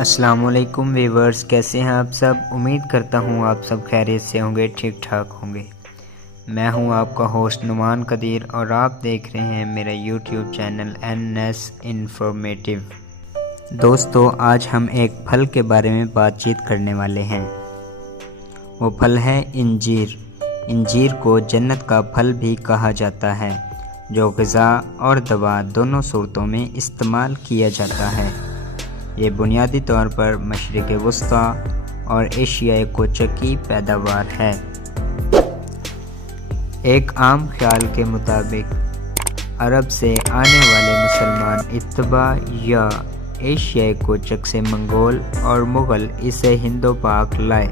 अस्सलाम वालेकुम व्यूअर्स, कैसे हैं आप सब। उम्मीद करता हूँ आप सब खैरियत से होंगे, ठीक ठाक होंगे। मैं हूँ आपका होस्ट नुमान कदीर और आप देख रहे हैं मेरा यूट्यूब चैनल NS इन्फॉर्मेटिव। दोस्तों, आज हम एक फल के बारे में बातचीत करने वाले हैं। वो फल है इंजीर। इंजीर को जन्नत का फल भी कहा जाता है, जो ग़िज़ा और दवा दोनों सूरतों में इस्तेमाल किया जाता है। ये बुनियादी तौर पर मशरिक़ वस्ता और एशियाई कोचक की पैदावार है। एक आम ख्याल के मुताबिक अरब से आने वाले मुसलमान इत्तबा या एशियाई कोचक से मंगोल और मुग़ल इसे हिंदो पाक लाए।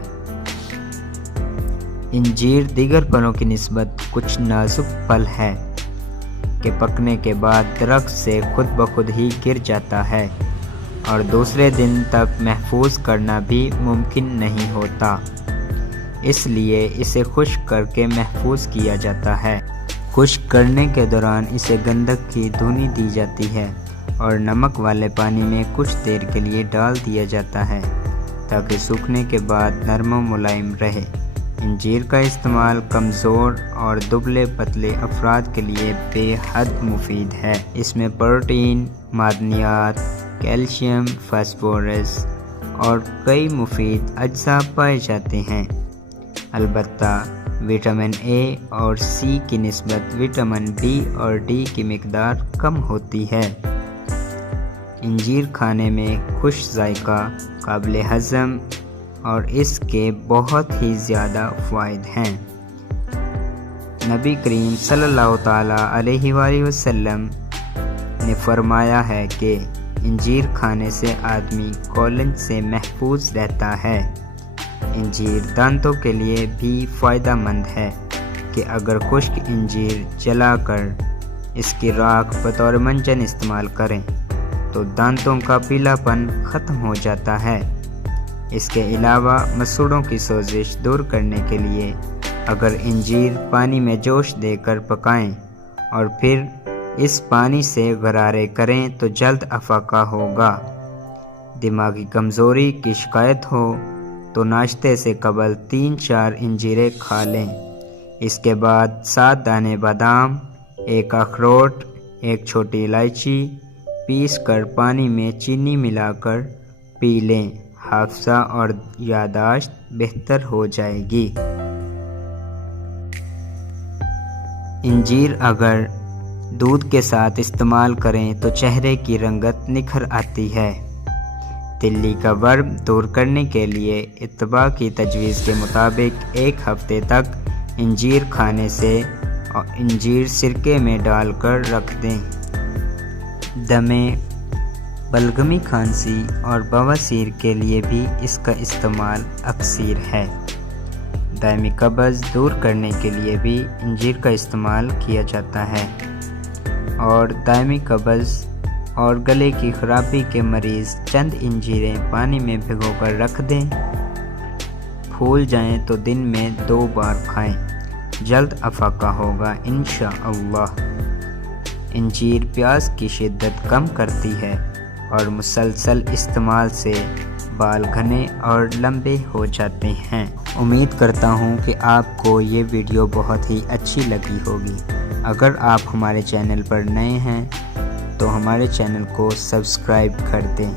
इंजीर दीगर फलों की निस्बत कुछ नाजुक फल है कि पकने के बाद दरख्त से खुद ब खुद ही गिर जाता है और दूसरे दिन तक महफूज करना भी मुमकिन नहीं होता, इसलिए इसे खुश्क करके महफूज किया जाता है। खुश्क करने के दौरान इसे गंधक की धुनी दी जाती है और नमक वाले पानी में कुछ देर के लिए डाल दिया जाता है ताकि सूखने के बाद नरम व मुलायम रहे। इंजीर का इस्तेमाल कमज़ोर और दुबले पतले अफराद के लिए बेहद मुफीद है। इसमें प्रोटीन, मादनियात, कैल्शियम, फास्फोरस और कई मुफीद अज्जा पाए जाते हैं। अलबत्ता विटामिन A और C की निस्बत विटामिन B और D की मिकदार कम होती है। इंजीर खाने में खुश जायका, काबिल हज़म और इसके बहुत ही ज़्यादा फ़वाइद हैं। नबी करीम सल्लल्लाहु ताला अलैहि वसल्लम ने फरमाया है कि इंजीर खाने से आदमी कॉलन से महफूज रहता है। इंजीर दांतों के लिए भी फ़ायदेमंद है कि अगर खुश्क इंजीर जलाकर इसकी राख बतौर मंजन इस्तेमाल करें तो दांतों का पीलापन ख़त्म हो जाता है। इसके अलावा मसूड़ों की सोजिश दूर करने के लिए अगर इंजीर पानी में जोश देकर पकाएं और फिर इस पानी से गरारे करें तो जल्द अफाका होगा। दिमागी कमज़ोरी की शिकायत हो तो नाश्ते से कबल 3-4 इंजीरें खा लें। इसके बाद 7 दाने बादाम, 1 अखरोट, 1 छोटी इलायची पीस कर पानी में चीनी मिलाकर पी लें। हाफ़्ज़ा और यादाश्त बेहतर हो जाएगी। इंजीर अगर दूध के साथ इस्तेमाल करें तो चेहरे की रंगत निखर आती है। तिल्ली का वर्म दूर करने के लिए इत्तबा की तजवीज़ के मुताबिक 1 हफ्ते तक इंजीर खाने से और इंजीर सिरके में डालकर रख दें। दमे, बलगमी, खांसी और बवासीर के लिए भी इसका इस्तेमाल अक्सर है। दायमी कब्ज़ दूर करने के लिए भी इंजीर का इस्तेमाल किया जाता है और दायमी कब्ज़ और गले की ख़राबी के मरीज़ चंद इंजीरें पानी में भिगोकर रख दें। फूल जाएं तो दिन में 2 बार खाएं, जल्द अफाका होगा इंशाअल्लाह। इंजीर प्यास की शिद्दत कम करती है और मुसलसल इस्तेमाल से बाल घने और लंबे हो जाते हैं। उम्मीद करता हूँ कि आपको ये वीडियो बहुत ही अच्छी लगी होगी। अगर आप हमारे चैनल पर नए हैं तो हमारे चैनल को सब्सक्राइब कर दें।